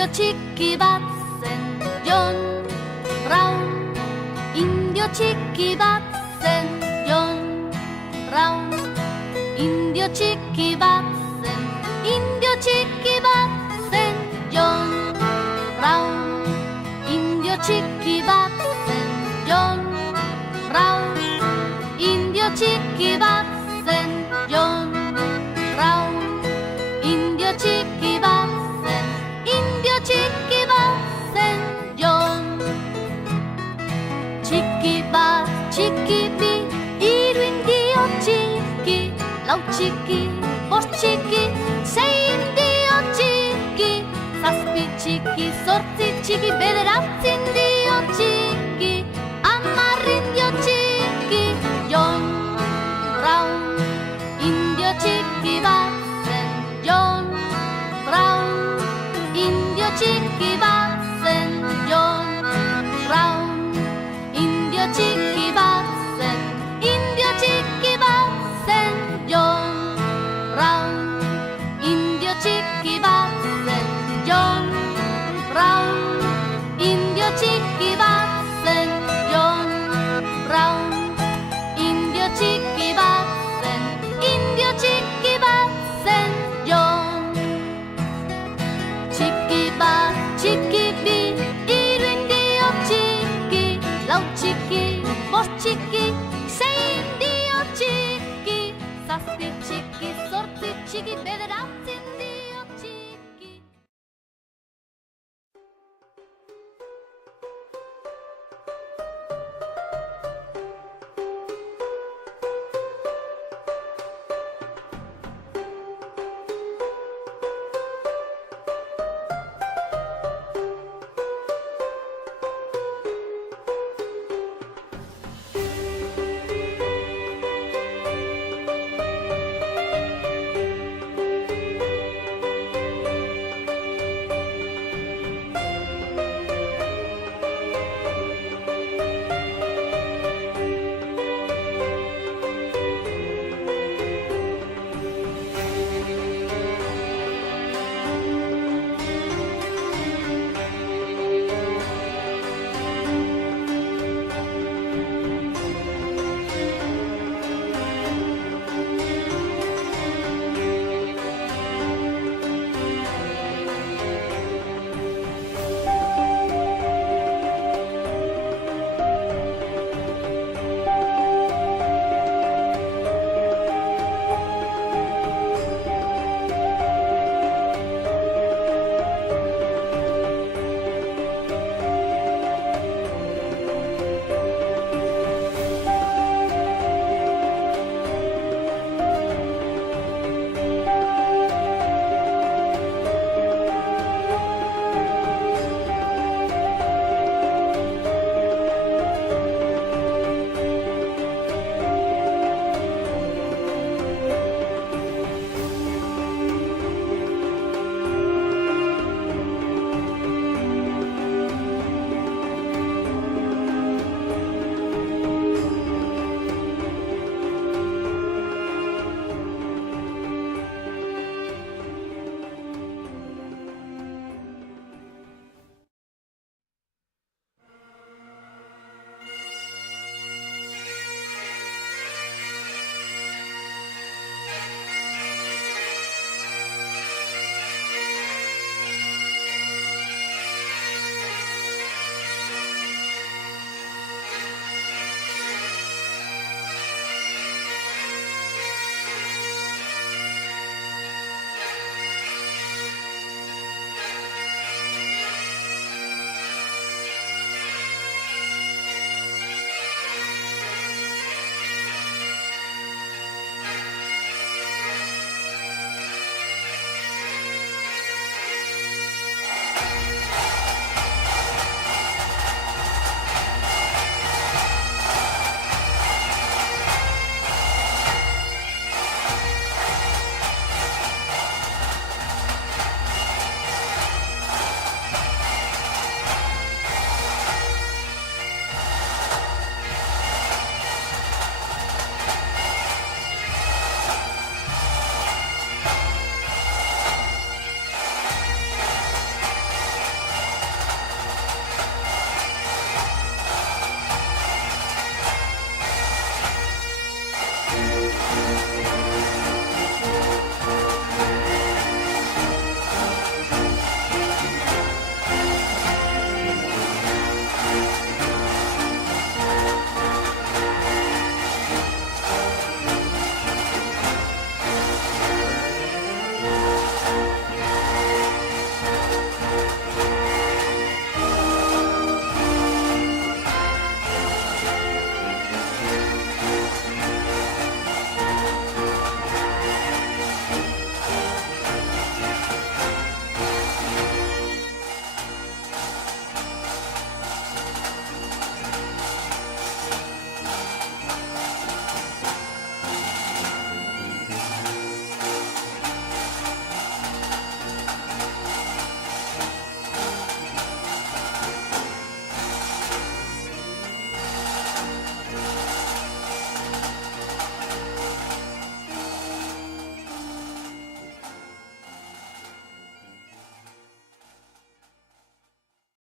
Indio Cicchi Batzen, John Brown. Indio Cicchi Batzen, John Brown. Indio Cicchi Batzen, Indio Cicchi Batzen, John Brown. Indio Cicchi Batzen, John Brown. Indio Cicchi Batzen, John Brown. Indio Cicchi Batzen, Indio Cicchi Batzen, John. Cicchi Bat, Cicchi Bi, hiru indio txiki, lau txiki, bost txiki, sei indio txiki, zazpi txiki, zortzi txiki, bederatzi indio txiki, hamar indio txiki, John Brown. Indio Cicchi Batzen, John Brown. Indio Cicchi Batzen, John Brown. Indio Cicchi Batzen, Indio Cicchi Batzen, John Brown. Indio Cicchi Batzen, John Brown. Indio Cicchi Batzen, John Brown. Indio Cicchi Batzen, Indio Cicchi Batzen, John. Cicchi Bat, Cicchi Bi, hiru indio txiki, lau txiki, bost txiki, sei indio txiki, zazpi txiki, zortzi txiki, bederatzi